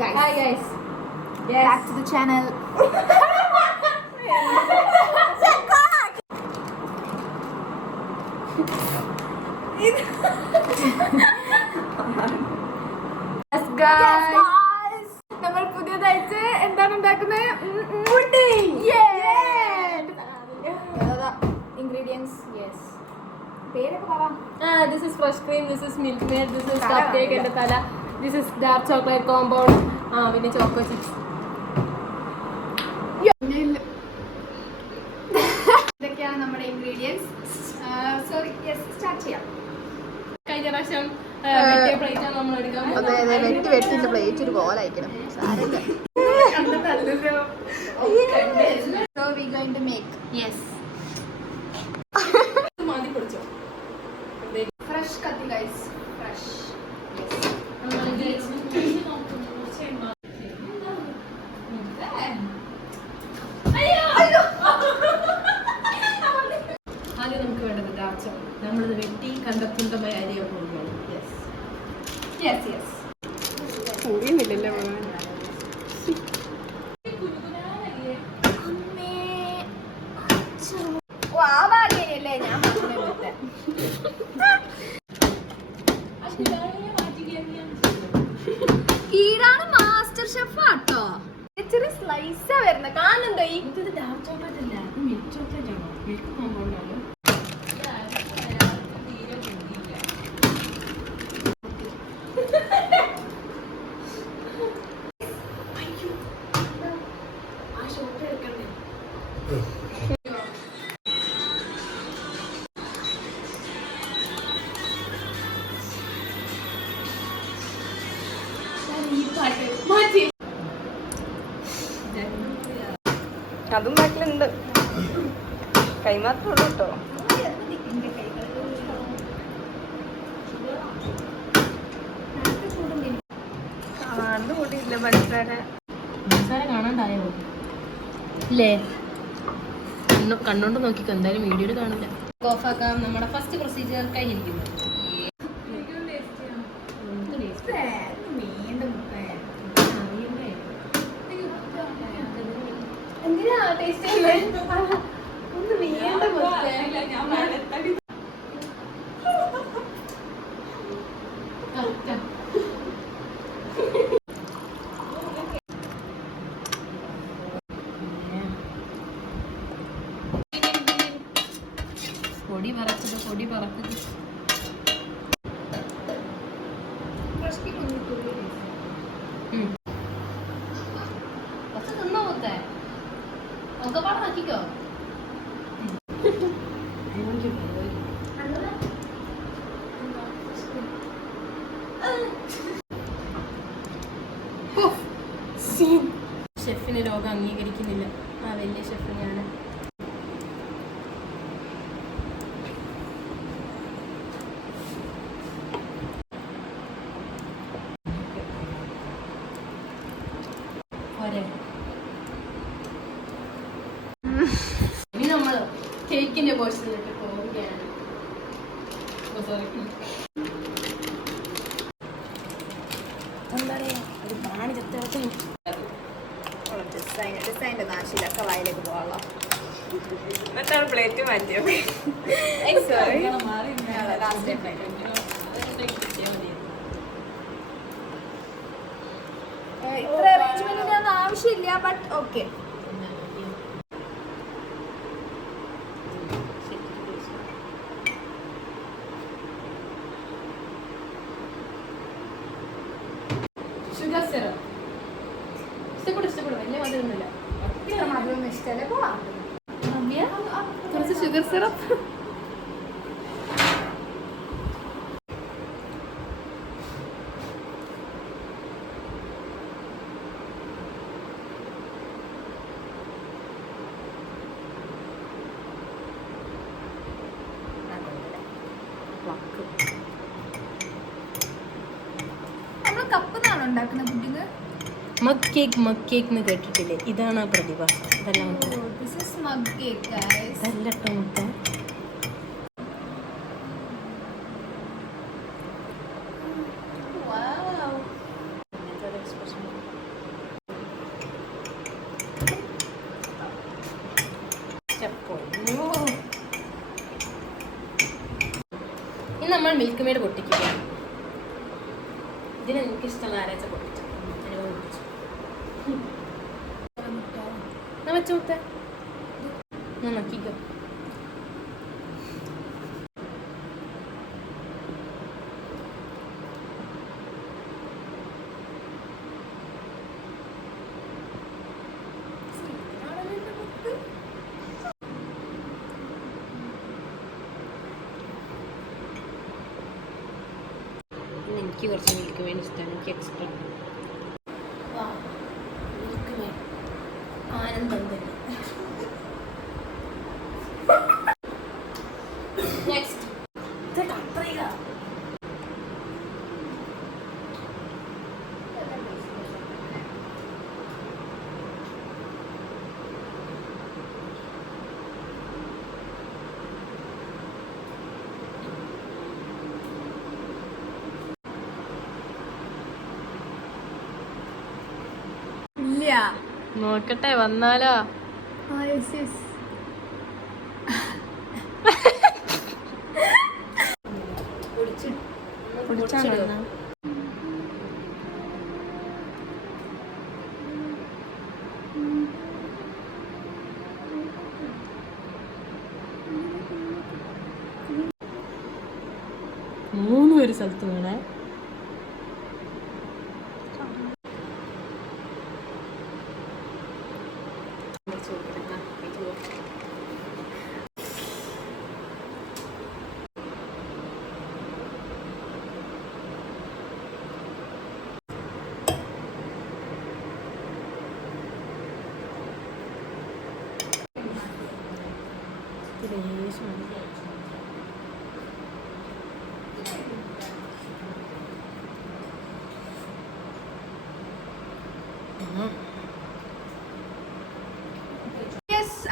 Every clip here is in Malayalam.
guys. Hi guys. Yes. Back to the channel. Yes guys. നമ്മൾ പുതിയതായിട്ട് എന്താണ് ഉണ്ടാക്കുന്നത്? Ingredients. Yes. പേരൊക്കെ പറ. This is fresh cream, this is milk maid, this is cupcake and thala. This is dark chocolate compound. With choco chips. ഇതൊക്കെയാണ് നമ്മുടെ ingredients. Sorry, yes, start ചെയ്യാം. കഴിഞ്ഞ പ്രാവശ്യം വെട്ടിയ പ്ലേറ്റ് ആണ് നമ്മൾ എടുക്കാൻ പോകുന്നത്. അതെ വെട്ടിന്റെ പ്ലേറ്റ് ഒരു കോലായിക്കണം. സാരമില്ല. So we going to make. Yes. മതി പൊടിച്ചോ. Fresh കത്തി guys. Fresh. ആദ്യം നമുക്ക് വേണ്ടത് ദാർച്ച. നമ്മളിത് വെട്ടി കണ്ടെത്തുന്നതായ അരിയ പോകുന്നു. Yes, yes. കൂടിയുന്നില്ലല്ലോ വാവാകയല്ലേ ഞാൻ പറഞ്ഞത്. ഈടാണ് മാസ്റ്റർ ഷെഫ് ആട്ടോ. ഇച്ചിരി സ്ലൈസാ വരുന്നത് കാണുന്നുണ്ടോ? ഈ ഇത് ഡാർക്ക് ചോക്ലേറ്റ് അല്ല, ഇത് മിൽക്ക് ചോക്ലേറ്റ് ആണോ? മിൽക്ക് കോമ്പൗണ്ട് ആണ്. അതും ബാക്കിലുണ്ട്. കൈമാത്രമുള്ളൂ കേട്ടോ. കാണാണ്ട് കൂടിയില്ല പഞ്ചസാര. പഞ്ചസാര കാണാണ്ടായോ? ഇല്ലേ? കണ്ണോണ്ട് നോക്കിക്കോ, എന്തായാലും വീഡിയോയിൽ കാണില്ല. ഓഫാക്കാം. നമ്മുടെ ഫസ്റ്റ് പ്രൊസീജിയർ കഴിഞ്ഞിരിക്കുന്നു. എന്തിനാ ടേസ്റ്റ് ചെയ്യുന്നത്? ഒന്ന് വീണ്ടും പൊടി പറച്ചത്. കുറച്ച് തിന്നോ മുത്തേ? ഒക്കെ പാടെ നോക്കിക്കോ. ഷെഫിനെ ലോകം അംഗീകരിക്കുന്നില്ല. വലിയ ഷെഫിനെയാണ്. ഇനി നമ്മൾ കേക്കിന്റെ പോർഷനിലേക്ക് പോവുകയാണ്. എന്താ പറയാ, ഒരു പ്രാണി ചത്തവർക്ക് ഡിസൈൻ്റെ നാശിലൊക്കെ വായിലേക്ക് പോകാനുള്ള എന്നിട്ടാണ് പ്ലേറ്റ് മാറ്റിയത്. ഇത്ര അറേഞ്ച്മെന്റിന്റെ ഒന്നും ആവശ്യമില്ല, ബട്ട് ഓക്കെ. ഷുഗർ സിറപ്പ് ഇഷ്ടപ്പെടും. വലിയ മധുരമൊന്നുമില്ല. അതൊന്നും ഇഷ്ടമല്ലേ? പോവാം. കുറച്ച് ഷുഗർ സിറപ്പ്. നമ്മൾ കപ്പിന്നാണ് ഉണ്ടാക്കുന്ന പുഡിങ്. മഗ് കേക്ക് എന്ന് കേട്ടിട്ടില്ലേ? ഇതാണ് ആ പ്രതിഭാസം. ഇതെല്ലാം This is mug cake, guys. ഇതല്ലട്ടോ മുട്ട. Wow. expression. നമ്മൾ മിൽക്ക് മെയ്ഡ് പൊട്ടിക്കുകയാണ്. ഇതിന് എനിക്ക് ഇഷ്ടമുള്ള ആരാച്ച പൊട്ടിച്ചു അനുഭവം പൊട്ടിച്ചു വെച്ചോത്തെ നോക്കിക്കോ. എനിക്ക് കുറച്ച് മിൽക്ക് മെയ്ഡ് ഇഷ്ടമാണ്. എനിക്ക് എക്സ്ട്രാ മിൽക്ക് മെയ്ഡ് ആനന്ദം തന്നെ. നെക്സ്റ്റ് കത്രിക. ഇല്ല. നോക്കട്ടെ വന്നാലോ. മൂന്നും ഒരു സ്ഥലത്ത് വേണേ.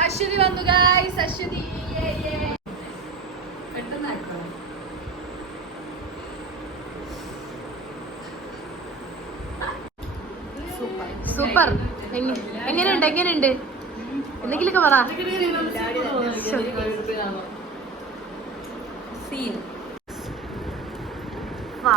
അശ്വതി വന്നു ഗൈസ്. അശ്വതി സൂപ്പർ. എങ്ങനെയുണ്ട് എങ്ങനെയുണ്ട് എന്തെങ്കിലുമൊക്കെ പറ. സീൻ വാ